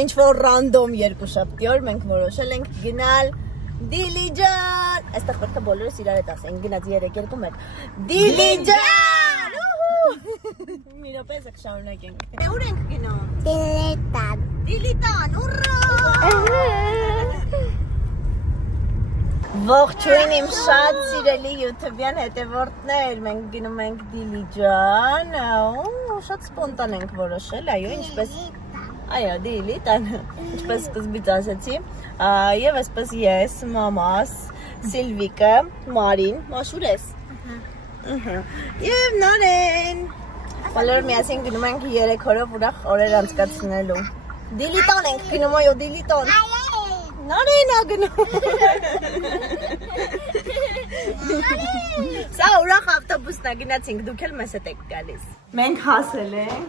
ինչ որ ռանդոմ երկուշաբթի օր մենք որոշել ենք գնալ Դիլիջան։ Այստեղ պետք է բոլորս իրար հետ ասենք, գնաց 3-2-1 Դիլիջան։ Մի րոպե եք շարունակենք։ Ուր ենք գնում։ Դիլիջան, ուռա։ Ողջույն իմ շատ սիրելի YouTube-յան հետևորդներ, մենք գնում ենք Դիլիջան, շատ սպոնտան ենք որոշել, այո, ինչպես, այո, Դիլիջան, ինչպես սկզբից ասեցի, եւ այսպես ես, մամաս, Սիլվիկը, Մարին, մաշուր ես, եւ Նարեն, բոլորը միասին գնում ենք 3 օրով ուրախ օրեր անցկացնելու, Դիլիջան ենք գնում, այո, Դիլիջան, Նարենա գնում, սա ուրախ ավտոբուսն է, գնացինք, դուք էլ մեզ հետ եք գալիս։ Մենք հասել ենք,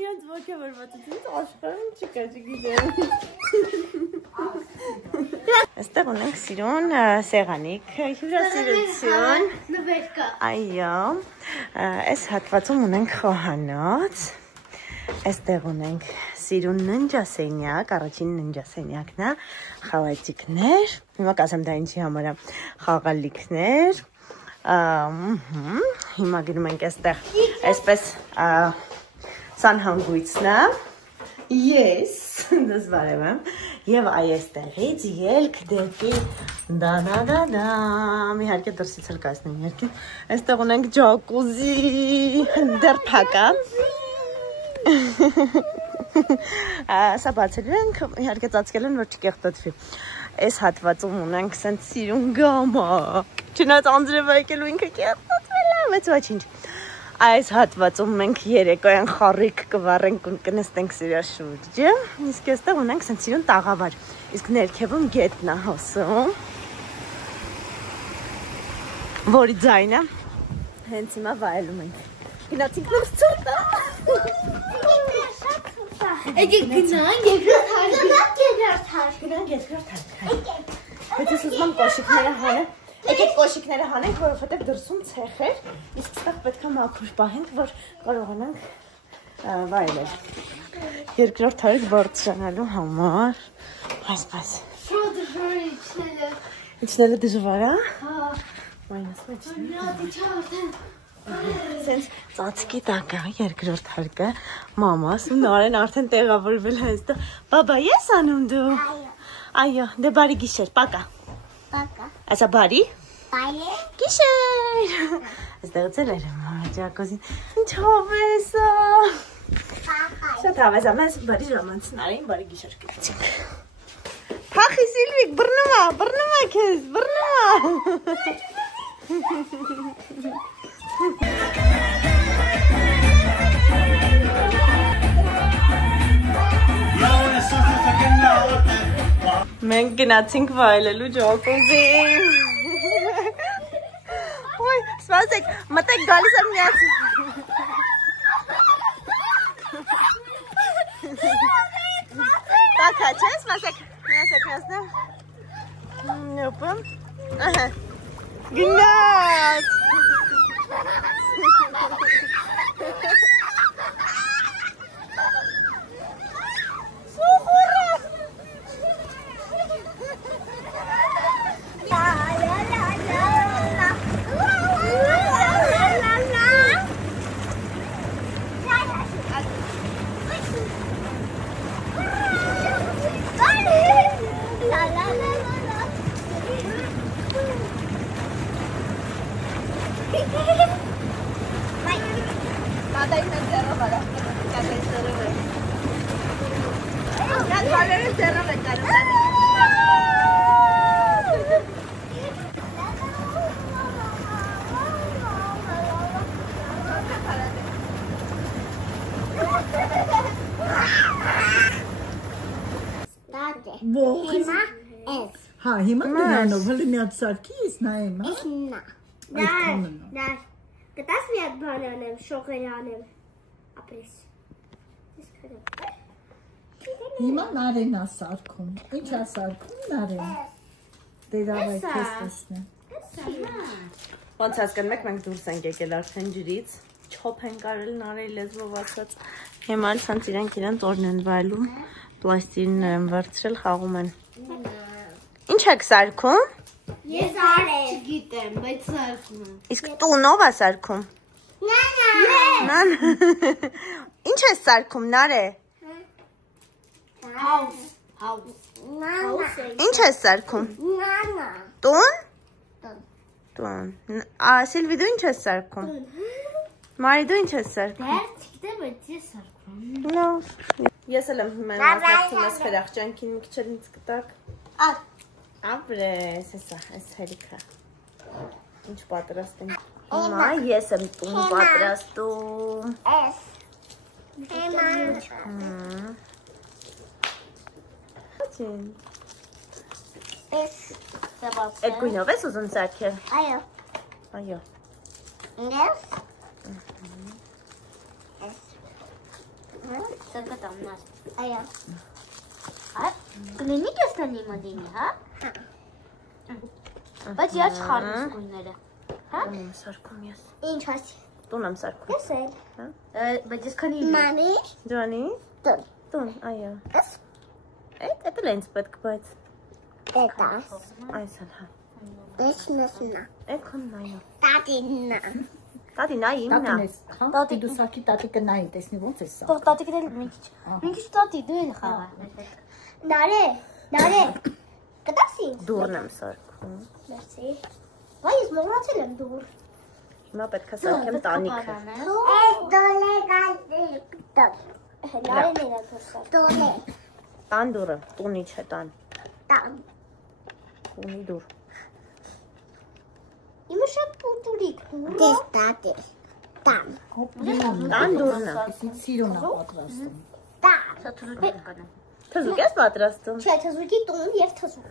իրենց ոգևորվածությունից աշխարհում չկա, չգիտեմ։ Այստեղ ունենք սիրուն սեղանիկ, հյուրասիրություն, այո, այս հատվածում ունենք խոհանոց, այստեղ ունենք սիրուն ննջասենյակ, առաջին ննջասենյակն է, խաղալիքներ, հիմա կասեմ դա ինչի համար է, խաղալիքներ, հիմա գնում ենք այստեղ, այսպես սանհանգույցն է, ես, դες բարև եմ, և այստեղից ելք դեպի դադադադամ, իհարկե դրսից էլ կայսնեմ երկին, այստեղ ունենք ջակուզի, դեռ թակ է, Սա բացելու ենք, իհարկե ծածկել են, որ չկեղտոտվի։ Այս հատվածում ունենք սենց սիրուն գամակ, չնայած անձրևը եկելու ինքը կեղտոտվել է, բայց ոչինչ։ Այս հատվածում մենք երեկոյան խառիկ կվառենք ու կնստենք սիրո շուրջը, իսկ այստեղ ունենք սենց սիրուն տաղավար, իսկ ներքևում գետն է հոսում, որի ձայնը հենց հիմա վայելում ենք։ Գնացինք նոր ցուրտը։ Եկեք գնանք երկրորդ հարկ։ Գնանք երկրորդ հարկ։ Բայց ես ուզում եմ կոշիկները հանեմ։ Եկեք կոշիկները հանենք, որովհետև դրսում ցեխ էր, իսկ այստեղ պետք է մաքուր պահենք, որ կարողանանք վայելել։ Երկրորդ հարկ բարձրանալու համար։ Այսպես։ Շատ դժվար է իջնելը։ Իջնելը դժվար է։ Հա։ Մայնաս իջնելը։ Սենց ծածկի տակ է երկրորդ հարկը, մամաս ու Նարեն արդեն տեղավորվել է այստեղ, բաբա ես անում դու, այո, դե բարի գիշեր, պակա, ասա բարի, գիշեր, այստեղից էլ էր ջակոզին, ինչ հավես է, շատ հավես է, մեզ բարի ժամանց Նարեն, բարի գիշեր գնացինք, փախի Սիլվիկ, բռնում է քեզ, բռնում է, Մենք գնացինք վայելելու ջակուզին։ Ոյ, սպասեք, մտեք գալիս եմ միացին։ Տակա, չէ, սպասեք, միացեք միացնեմ։ Նոպը, գնաց։ Հա, հիմա դրանով, հլի միատ սարքիս, նայեմ, հա? Ես նա, կտաս միատ բան անեմ, շողեր անեմ, ապրես, հիմա Նարեն է սարքում, ինչ է սարքում Նարեն, դերավայք ես տեսնեմ, Ոնց հասկանում եք, մենք դուրս ենք եկել արդեն ջրից, չոփ են կարել նարել լեզվով ասած։ Հիմա ցանց իրենք օրն են վայելում, պլաստիլիններ են վարձրել, խաղում են։ Ինչ եք սարքում։ Ես արել չգիտեմ, բայց սարքում եմ։ Իսկ տուն ով է սարքում։ Նան։ Ինչ ես սարքում, Նարե։ House. Ինչ ես սարքում։ Տուն։ Տուն։ Սիլվի դու ինչ ես սարքում։ Մարի դու ինչ ես սարքում։ Չգիտեմ, բայց ես սարքում։ Լավ։ Ես էլ եմ հիմա մասնակցում ես խրախճանքին մի քիչ ինձ կտակ։ Ապրես, հեսա, այս հերիքա։ Ինչ պատրաստ եմ։ Հիմա ես եմ տուն պատրաստում։ Այդ գույնով ես ուզում սարքել։ Այո։ Այո։ Ես։ Սակատամնաս։ Այո։ Կլինի կեստանի մադինի, հա։ Բայց ես չխարնես գույները։ Հա։ Տուն եմ սարքում ես։ Ինչ ասի։ Տուն եմ սարքում։ Ես էլ։ Բայց ես քանի։ Մամի։ Ջանի։ Տուն։ Տուն, այո։ Ես։ Այդ էլ ինձ պետք բայց։ Տետաս։ Այս էլ հա։ Ես նսնա։ Այդ քոնն այո։ Տատիննա։ Տատի նայ իմնա։ Տատի դու սարքի տատիկը նայի, տեսնի ոնց է սա։ Թող տատիկն էլ մի քիչ տատի դու էլ խաղա։ Նարե։ Կտասի։ Դուրն եմ սարքում։ Մերսի։ Վայ, ես մոռացել եմ դուր։ Հիմա պետք է սարքեմ տանիքը։ Դոլե գալի։ Նարեն է դուրսը։ Դոլե։ Տան դուրը, տունի չէ, տան։ Տան։ Տունի դուր։ Իմը շատ պուտուրիկ դուր։ Դես տատի։ Տան։ Տան դուրն է։ Սիրուն է պատրաստում։ Տան։ Սա թրուկ կանեմ։ Թզուկ ես պատրաստում։ Չէ, թզուկի տուն եւ թզուկ։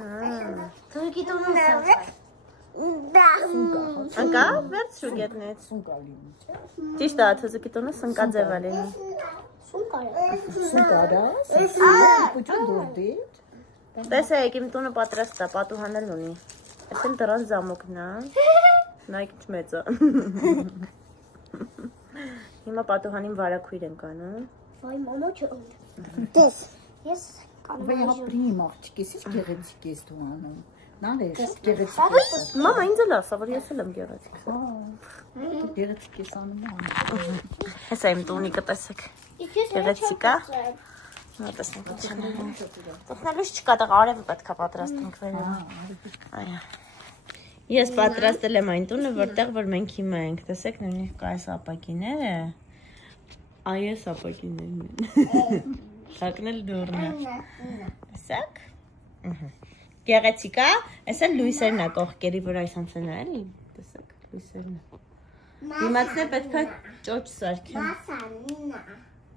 Թզուկի տունը սա։ Դա։ Անկա, վերցրու գետնից։ Սունկալին։ Ճիշտ է, թզուկի տունը սնկաձև է լինում։ Սունկարը։ Սունկարա, պուճու դուրդի։ Տեսեք, իմ տունը պատրաստ է, պատուհանել ունի։ Այդ էլ դրան զամոկն է։ Նայք ինչ մեծ է։ Հիմա պատուհանին վարակույր ենք անում։ Վայ, մամա չէ։ Դես։ Ես Վայ, ապրիմ աղջիկես, ինչ գեղեցիկ ես դու անում։ Նարեշ, գեղեցիկ ես։ Մամա, ինձ էլ ասա, որ ես էլ եմ գեղեցիկ։ Գեղեցիկ ես անում։ Հեսա իմ տունիկը տեսեք։ Գեղեցիկ է։ Հիմա տեսնենք ինչ անենք։ Ծխնելուց չկա, տեղ արևը պետք է պատրաստենք վերևը։ Այո։ Ես պատրաստել եմ այն տունը, որտեղ որ մենք հիմա ենք, տեսեք, նույնիսկ այս ապակիները, այս ապակիներն են։ Թակնել դուրն է։ Տեսեք։ Գեղեցիկ է, այս էլ լույսերն է կողքերի վրա այս անցնա էլի, տեսեք, լույսերն է։ Դիմացն է պետք է ճոճ սարքեմ։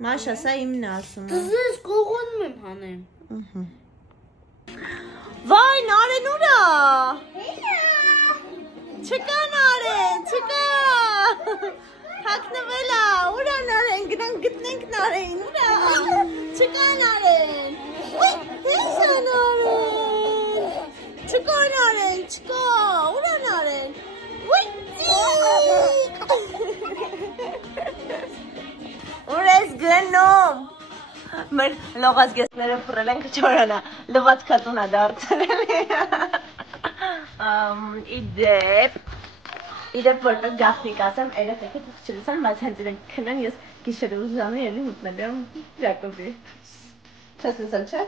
Մաշա, սա իմն է ասում։ Ես կողոնում եմ հանեմ։ Վայ, Նարեն ուրա։ Չկա Նարեն, չկա։ Հագնվել է, ուրա Նարեն, գնանք գտնենք Նարեն, ուրա։ Չկա Նարեն։ Հեսա Նարեն։ Չկա Նարեն, չկա, ուրա Նարեն։ Ուր ես գնում։ Մեր լողած գեստները փռել են կճորանա, լվաց կատունա դարձրել։ Իդեպ որպես գախնիկ ասեմ, երեխեքը թող չլսան, բայց հենց իրենք քնեն, ես գիշերը ուզանի էլի մտնել եմ Ջակոբի։ Չես լսել, չէ՞։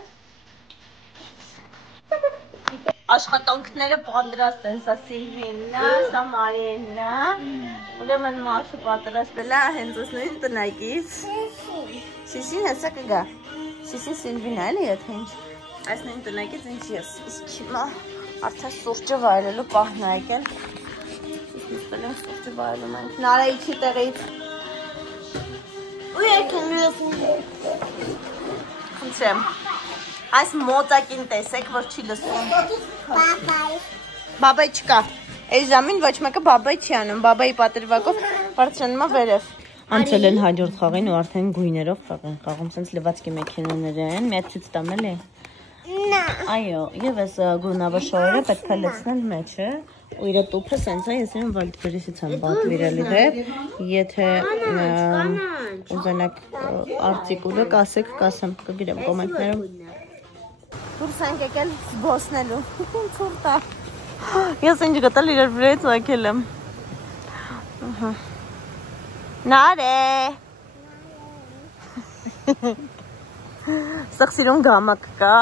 Աշխատանքները պատրաստ են, սա Սիլվինն է, սա Մարիենն է, ուրեմն Մարշը պատրաստել է հենց ըստ նույն տնայքից։ Սիսին հեսա կգա։ Սիսին Սիլվին է, էլի եթե ինչ։ Այս նույն տնայքից ինչ ես, իսկ հիմա արդեն սուրճը վայելելու պահն է եկել։ Իսպել ենք սուրճը վայելում ենք։ Նարը իքի տեղից։ Ու եկեն լույսին։ Խնդրեմ։ Այս մոտակին տեսեք, որ չի լսում։ Բաբայ։ Բաբայ չկա։ Այս ժամին ոչ մեկը բաբայ չի անում, բաբայի պատրվակով բարձրանում է վերև։ Անցել են հաջորդ խաղին ու արդեն գույներով խաղ են խաղում, սենց լվացքի մեքենաներ են, մի հատ ցույց տամ էլի։ Այո, եւ այս գունավոր շորերը պետք է լցնել մեջը, ու իր տուփը սենց է, ես իրեն Վալդբերիսից եմ պատվիրել իհետ, եթե ուզենակ արտիկուլը կասեք, կասեմ, կգիրեմ կոմենտներում։ Դուրս ենք եկել զբոսնելու, ցուրտ է։ Ես ինչ գտել իրար վրայից ակել եմ։ Նարե։ Ստեղ սիրուն գամակ կա,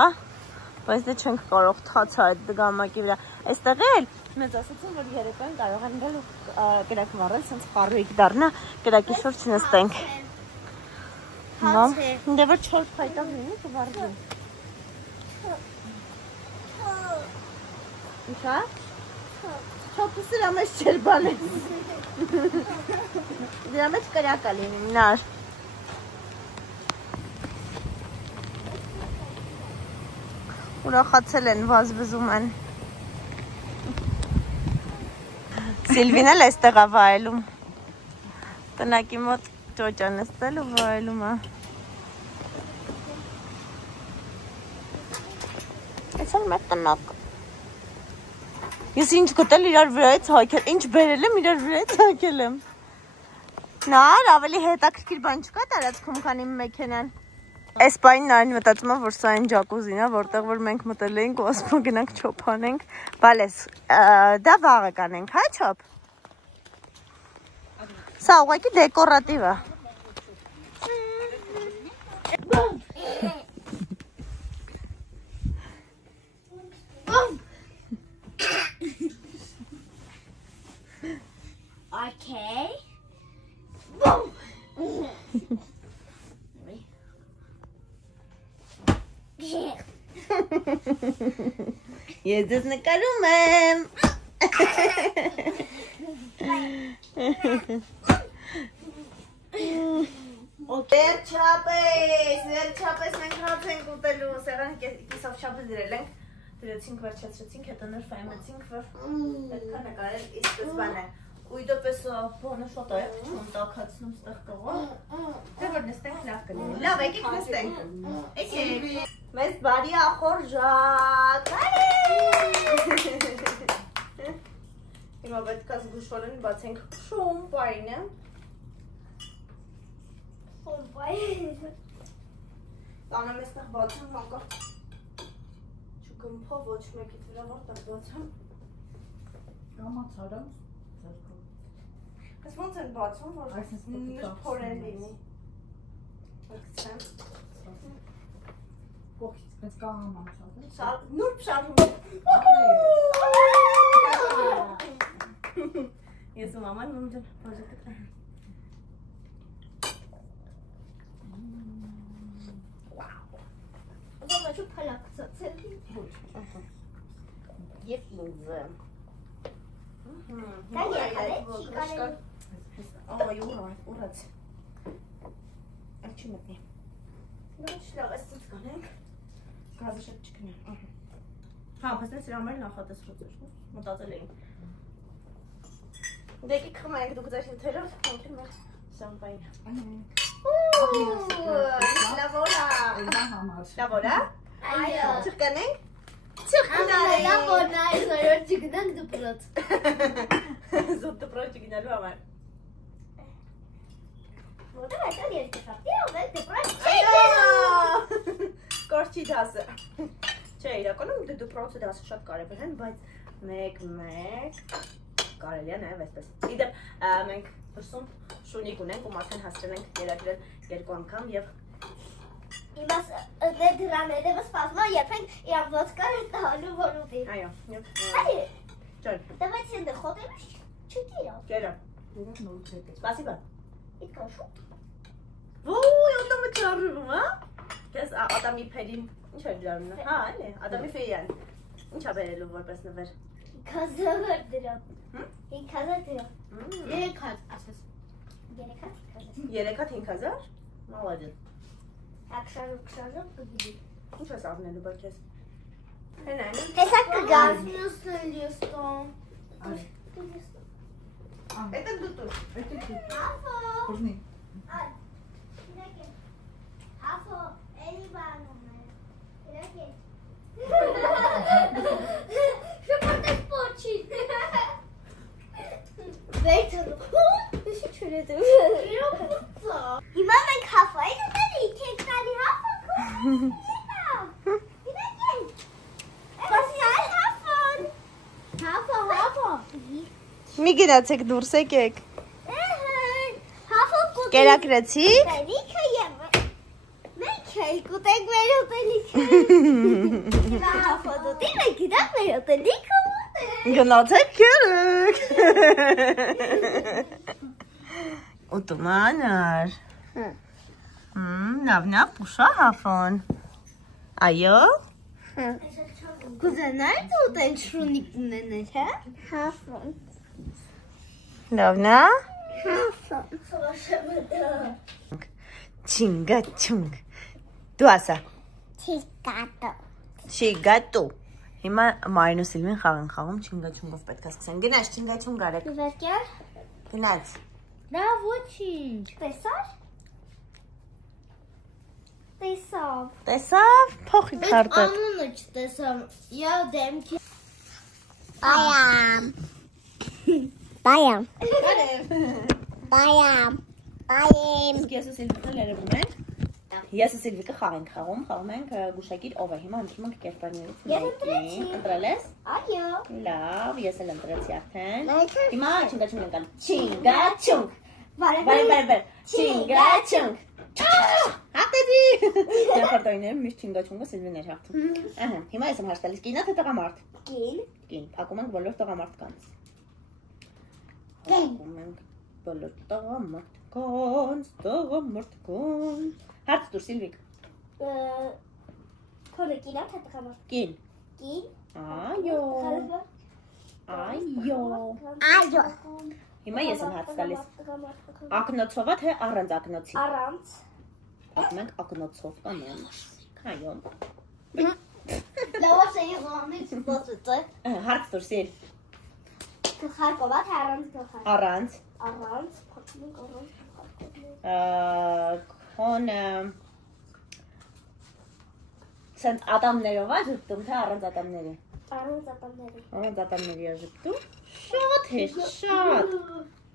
բայց դե չենք կարող թացա այդ գամակի վրա։ Այստեղ էլ մեզ ասացին, որ երեկոյան կարող են գալ ու կրակ վառել, սենց խարույկ դառնա, կրակի շուրջ նստենք։ Դե որ 4 փայտով լինի կվառվի։ Ինչա՞։ Չոփը սրա մեջ չեր բանես։ Դրա մեջ կրակա լինի, նար։ Ուրախացել են, վազվզում են։ Սիլվին էլ այստեղ է վայելում։ Տնակի մոտ ճոճան նստել ու վայելում է։ Այս էլ մեր տնակ։ Ես ինչ գտել իրար վրայից հայքել, ինչ բերել եմ իրար վրայից հայքել եմ։ Նար, ավելի հետաքրքիր բան չկա տարածքում, քան իմ մեքենան։ Այս պայն նարին մտածում եմ, որ սա այն ջակուզին է, որտեղ որ մենք մտել էինք ու ասում գնանք չոփ անենք, բալես, դա վաղը կանենք, հա չոփ։ Սա ուղղակի դեկորատիվ է։ Okay. Ես ձեզ նկարում եմ։ Վերջապես մենք հաց ենք ուտելու, սեղանը կիսով շապը դրել ենք, դրեցինք, վերջացրեցինք, հետո նոր ֆայմեցինք, որ պետք է նկարել ի սկզբանե։ Ու իդոպես բանը շատ է, չում տակացնում ստեղ կողը, դե որ նստենք լավ կլինի, լավ եկեք նստենք, եկեք, մեզ բարի ախորժակ, հիմա պետք է զգուշորեն բացենք շոմպայնը, տանեմ եստեղ բացեմ հակար, չգմփա ոչ մեկիտ վրա որտեղ բացեմ, Կամացարան Ես ոնց են բացում, որ նրբորեն լինի։ Ակցեմ։ Կողքից պես կաղամանցավ է։ Նուրբ շարում եմ։ Ես ու մաման մոմջան բաժետը կրան։ Վաու։ Ո՞վ է փալակցացել։ Եվ ինձ։ Դա եկավ է, չի կարել։ Ահա ուրաց։ Չի մտնի։ Ոչ լավ, այսպես կանենք։ Գազը շատ չկնի։ Հա, բայց ես իրա մեր նախատեսված էր, մտածել էինք։ Դեկի խմենք դուք ձեր հյութերով, մենք մեր շամպայնը։ Լավորա։ Լավորա։ Այո։ Չկանենք։ Ամենալավ որն այս օրը չգնանք դպրոց։ Զուտ դպրոց չգնալու համար։ Որտեղ այդտեղ երկրորդ է, ով է դպրոց Այո։ Կորչի դասը։ Չէ, իրականում դպրոցի դասը շատ կարևոր է, բայց մեկ կարելի է նաև այսպես։ Իդեպ մենք դրսում շունիկ ունենք ու արդեն հասցրել ենք երակրել 2 անգամ եւ Իմաս դրան հետևը սպասում է, երբ ենք իրան ոսկար են տալու որ ուտի։ Այո։ Այո։ Ջան։ Դավայց ինձ խոտերս չկիրա։ Գերա։ Դերով նոր չեք։ Спасибо։ Իդքան շուտ։ Ոյ, ոտամը չարվում, հա։ Ես Ադամի փերին ինչ էր դառնում։ Հա, էլի, Ադամի ֆեյան։ Ինչա բերելու որպես նվեր։ 5000 դրամ։ 5000 դրամ։ 3 հատ, ասես։ 3 հատ 5000։ Молодец։ Ակշարով կգիտի։ Ինչ ես առնելու բա քեզ։ Հենան։ Հեսա կգան։ Լիստոն։ Это դուտուր։ Ափո։ Բռնի։ Ափո, էլի բանում է։ Իրակե։ Շուտով պոչի։ Հիմա մենք հաֆային ունենք, էկրանի հաֆը։ Մի գնացեք դուրս եկեք։ Կերակրեցիք։ Մենք էլ կուտենք մեր ուտելիքը։ Հիմա հաֆը դուտի, մենք գնանք մեր ուտելիքը ուտենք։ Գնացեք կերեք։ Ուտում անար։ Նավ պուշա հաֆոն։ Այո։ Կուզենայդ ուտել շունիկ ունենել, հա? Հաֆոն։ Լավնա։ Հաֆոն։ Չինգա չունգ։ Դու ասա։ Չիկատո։ Չիգատո։ Հիմա Մարին ու Սիլվին խաղ են խաղում, չինգա չունգով պետք է սկսեն։ Գնաց չինգա չունգ արեք։ Վերջեր։ Գնաց։ Դա ոչինչ։ Տեսար։ Տեսավ։ Տեսավ, փոխի քարտը։ Անունը չտեսավ։ Յա դեմքի։ Բայամ։ Բայամ։ Բայամ։ Բայեմ։ Ես ու Սիլվիկը լերևում ենք։ Ես ու Սիլվիկը խաղ ենք խաղում ենք գուշակիր ով է։ Հիմա ընտրում ենք կերպարներից։ Ես ընտրեցի։ Ընտրել ես։ Այո։ Լավ, ես էլ ընտրեցի արդեն։ Լայքը։ Հիմա չինգա չունգ ենք անում։ Չինգա չունգ։ Բարեբար։ Չինգա չունգ։ Հաղթեցի։ Նախորդայինները միշտ չինգա չունգը Սիլվին էր հաղթում։ Ահա, հիմա ես եմ հաշտալիս կինա թե տղամարդ։ Կին։ Կին, փակում ենք բոլոր տղամարդկանց։ Կին։ Փակում ենք բոլոր տղամարդկանց։ Հարց դուր Սիլվիկ։ Քոնը կինա թե տղամարդ։ Կին։ Կին։ Այո։ Այո։ Այո։ Հիմա ես եմ հաց տալիս։ Ակնոցով է թե առանց ակնոցի։ Առանց։ Փակում ենք ակնոցով կանոն։ Այո։ Լավաշը եղանից ծծծը։ Հարց դուր Սիլ։ Գլխարկով է թե առանց գլխարկ։ Առանց։ Առանց, փակում ենք առանց գլխարկով։ Քոն սենց ատամներով է ժպտում թե առանց ատամների։ Առանց ատամների։ Առանց ատամների է ժպտում։ Շատ է, շատ։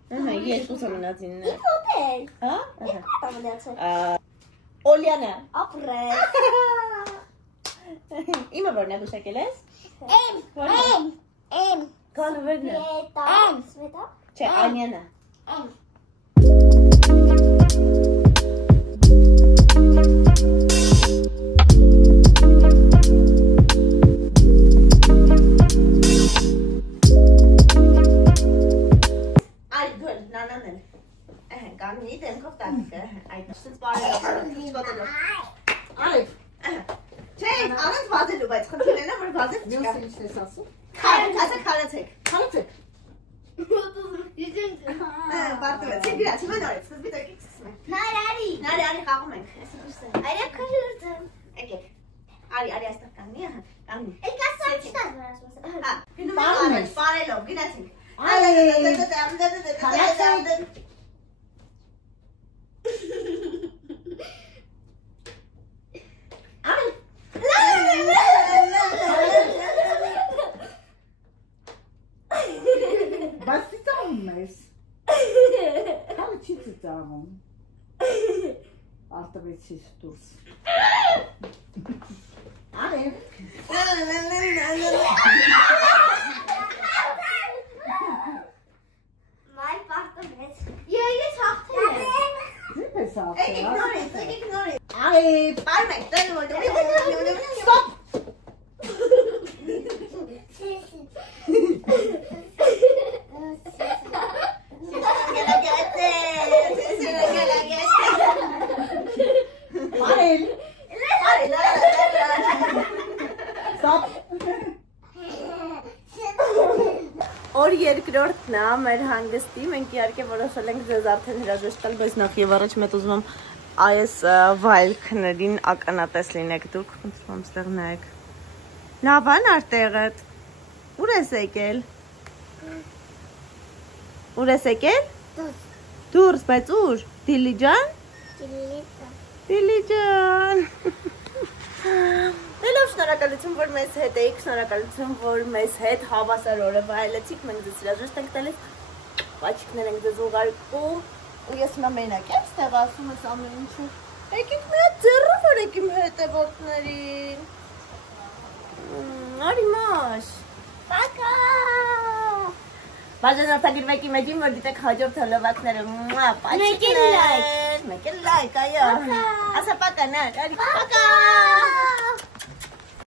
Ահա, երկուսը մնացինն է։ Ինչ ուտել։ Հա? Ինչ ատամնացել։ Օլյանը։ Ապրել։ Իմը որն է գուշակել ես։ Էմ։ Գալվերն է։ Սվետա։ Չէ, Անյանը։ Էմ։ Կանգնի դեմքով տակը, այդ սենց բարելով, չկոտելով։ Արիվ, չէ, առանց վազելու, բայց խնդիրն է, որ վազել չկա։ Մյուսը ինչ ես ասում։ Ասեք խարացեք։ Խալացեք։ Բարտվեցեք, գրաց, հիմա նորից, սկզբի տակիք սկսում ենք։ Նարի խաղում ենք։ Այրա քրուզեմ։ Եկեք, արի այստեղ կանգնի, կանգնի։ Եկա սարչտան վրաս մասը։ Հա, գնում ենք առաջ, պարելով, գնացինք։ Բայց ծիծաղում ես։ Քանը չի ծիծաղում։ Արտվեցիս դուրս։ Արև։ Մայ պարտվեց։ Ես հաղթել եմ։ Ձեր ես Եկեք նորից, եկեք նորից։ Արև։ Պարում ենք, ստոպ։ Արև։ Ստոպ։ Օր երկրորդն է մեր հանգստի, մենք իհարկե որոշել ենք ձեզ արդեն հրաժեշտ տալ, բայց նախ եւ առաջ մեծ ուզում եմ այս վայրքներին ականատես լինեք դուք, ոնց ստեղ նայեք։ Լավան արտեղդ։ Ուր ես եկել։ Ուր ես եկել։ Դուրս, բայց ուր։ Դիլի ջան։ Դիլի ջան։ Լավ, շնորհակալություն, որ մեզ հետ էիք, շնորհակալություն, որ մեզ հետ հավասար օրը վայելեցիք, մենք ձեզ հրաժեշտ ենք տալիս։ Պաչիկներ ենք ձեզ ուղարկում։ Ու ես հիմա մենակ եմ ստեղ ասում ես ամեն ինչը։ Եկեք մի հատ ձեռը վարեք իմ հետևորդներին։ Արիմաշ։ Պակա։ Բաժանորդագիր մեկի մեջին, որ դիտեք հաջորդ հոլովակները, պաչիկներ, մեկ էլ լայք, այո, ասա պակա, նար, արի, պակա։